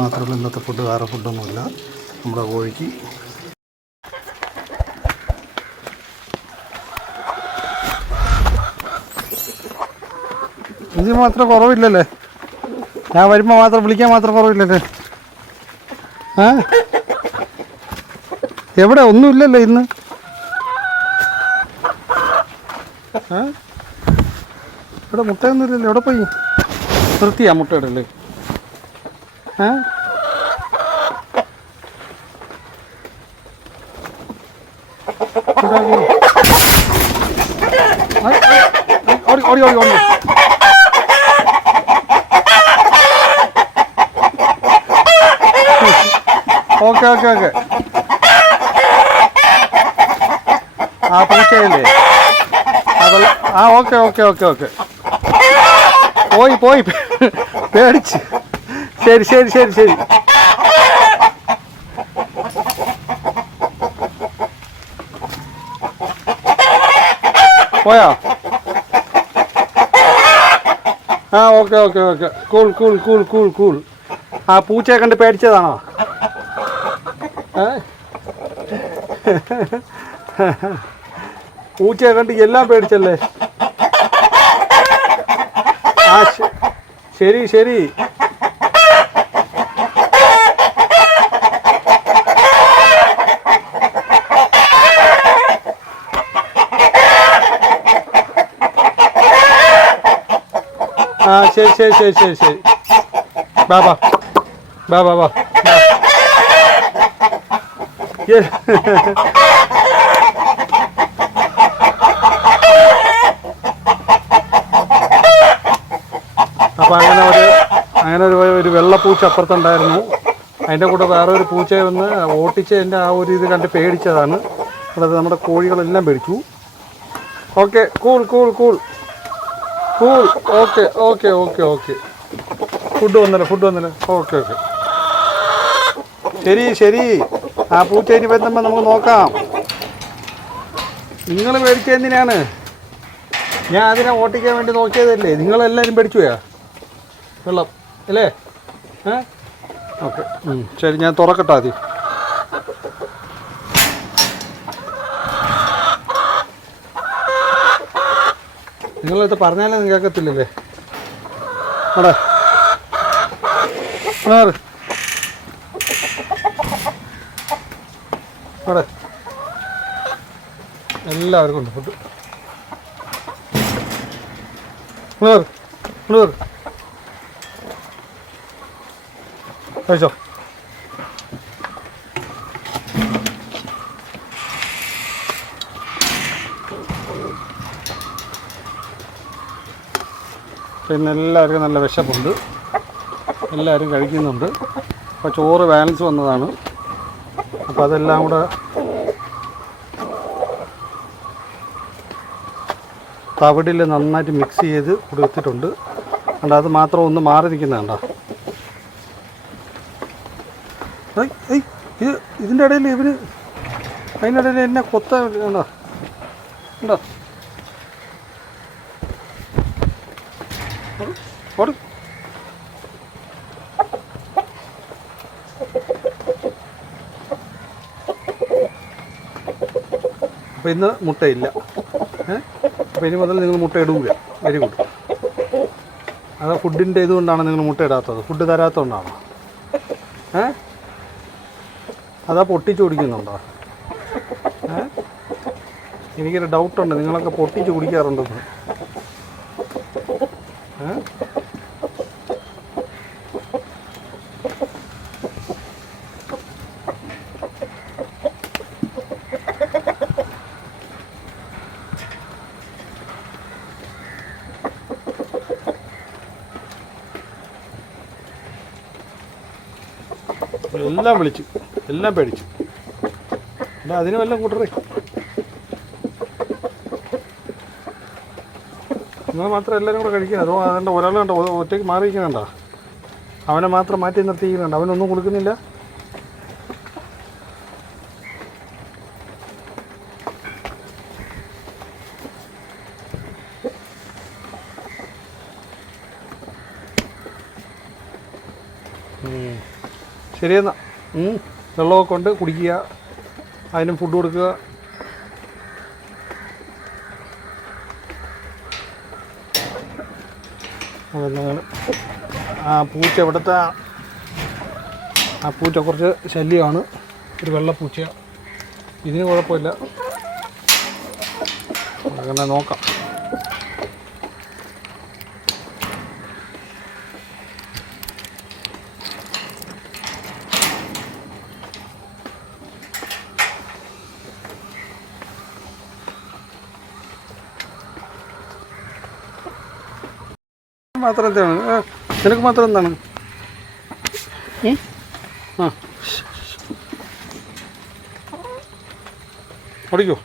മാത്രമല്ല ഇന്നത്തെ ഫുഡ് വേറെ ഫുഡൊന്നുമില്ല നമ്മുടെ കോഴിക്ക് ഇത് മാത്രം കുറവില്ലല്ലേ? ഞാൻ വരുമ്പോൾ മാത്രം വിളിക്കാൻ മാത്രം കുറവില്ലല്ലേ? ആ എവിടെ? ഒന്നുമില്ലല്ലോ ഇന്ന്? ഇവിടെ മുട്ടയൊന്നുമില്ലല്ലോ? എവിടെ പോയി? നിർത്തിയാ അല്ലേ ഏ? ഓടി ഓടി ഓടി ഓടി ഓക്കെ ഓക്കെ ഓക്കെ. ആ പൂച്ചയല്ലേ അതല്ല ആ ഓക്കെ ഓക്കെ ഓക്കെ ഓക്കെ. പോയി പോയി. പേടിച്ച്. ശരി ശരി ശരി ശരി. പോയോ? ആ okay okay okay. Cool cool cool cool cool. ആ പൂച്ചയെ കണ്ട് പേടിച്ചതാണോ? പൂച്ചയെ കണ്ട് എല്ലാം പേടിച്ചല്ലേ? ആ ശരി ശരി. ആ ശരി ശരി ശരി ശരി ശരി. ബാ ബാ. ബാ ബാ ബാ. അങ്ങനെ ഒരു അങ്ങനെ ഒരു ഒരു വെള്ളപ്പൂച്ച അപ്പുറത്തുണ്ടായിരുന്നു. അതിന്റെ കൂടെ വേറെ ഒരു പൂച്ച വന്ന് ഓട്ടിച്ചതിന്റെ ആ ഒരു ഇത് കണ്ട് പേടിച്ചതാണ്. അതായത് നമ്മുടെ കോഴികളെല്ലാം പേടിച്ചു. Okay cool cool cool. Cool okay okay okay okay food വന്നല്ലോ ഫുഡ് വന്നല്ലോ. ഓക്കെ ഓക്കെ ശരി ശരി. ആ പൂച്ച ഇനി വരുമ്പോൾ നമുക്ക് നോക്കാം. നിങ്ങൾ പേടിച്ചെന്തിനാണ് ഞാൻ അതിനെ ഓട്ടിക്കാൻ വേണ്ടി നോക്കിയതല്ലേ? നിങ്ങളെല്ലാവരും പേടിച്ചു പോയാ വെള്ളം. അല്ലേ? ഏ? ഓക്കെ ശരി ഞാൻ തുറക്കട്ടെ ആദ്യം. നിങ്ങളിത് പറഞ്ഞാലേ കേൾക്കത്തില്ലല്ലേ അവിടെ അവിടെ എല്ലാവർക്കും ഉണ്ട് ഫുഡ്. കഴിച്ചോ? പിന്നെ എല്ലാവർക്കും നല്ല വിശപ്പുണ്ട്. എല്ലാവരും കഴിക്കുന്നുണ്ട്. അപ്പോൾ ചോറ് ബാലൻസ് വന്നതാണ്. അപ്പോൾ അതെല്ലാം കൂടെ തവിടിൽ നന്നായിട്ട് മിക്സ് ചെയ്ത് കൊടുത്തിട്ടുണ്ട് കണ്ടോ അത് മാത്രം ഒന്ന് മാറി നിൽക്കുന്നതാണ്ട ഇതിന്റെ ഇടയിൽ അതിന്റെ ഇടയിൽ എന്നെ കൊത്ത ഉണ്ടോ ഉണ്ടോ ഓട് അപ്പോൾ ഇന്ന് മുട്ടയില്ല. ഏഹ് അപ്പോൾ ഇനി മുതൽ നിങ്ങൾ മുട്ട ഇടൂല. Very good. അത് ഫുഡിന്റെ ഇതുകൊണ്ടാണ് നിങ്ങൾ മുട്ട ഇടാത്തത്. ഫുഡ് തരാത്തതുകൊണ്ടാണോ ഏ? അതാ പൊട്ടിച്ച് കുടിക്കുന്നുണ്ടോ? ഏ? എനിക്കൊരു ഡൗട്ടുണ്ട് നിങ്ങളൊക്കെ പൊട്ടിച്ച് കുടിക്കാറുണ്ടെന്ന് എല്ലാം വിളിച്ചു എല്ലാം പേടിച്ചു. അല്ല അതിന് വല്ലതും കൂട്ടറേ നിങ്ങൾ മാത്രം എല്ലാവരും കൂടെ കഴിക്കുക അതോ അതുകൊണ്ട് ഒരാൾ കണ്ടോ ഒറ്റയ്ക്ക് മാറിയിരിക്കുന്നുണ്ടോ അവനെ മാത്രം മാറ്റി നിർത്തിയിരിക്കുന്നുണ്ട്. അവനൊന്നും കൊടുക്കുന്നില്ല. ശരിയെന്നാ. വെള്ളമൊക്കെ കൊണ്ട് കുടിക്കുക. അതിനും ഫുഡ് കൊടുക്കുക. ആ പൂച്ച ഇവിടുത്തെ ആ പൂച്ച കുറച്ച് ശല്യമാണ്. ഒരു വെള്ളപ്പൂച്ച ഇതിന് കുഴപ്പമില്ല. അങ്ങനെ നോക്കാം. മാത്രം എന്താണ് നിനക്ക് മാത്രം എന്താണ്? ആ. ഓടിക്കോ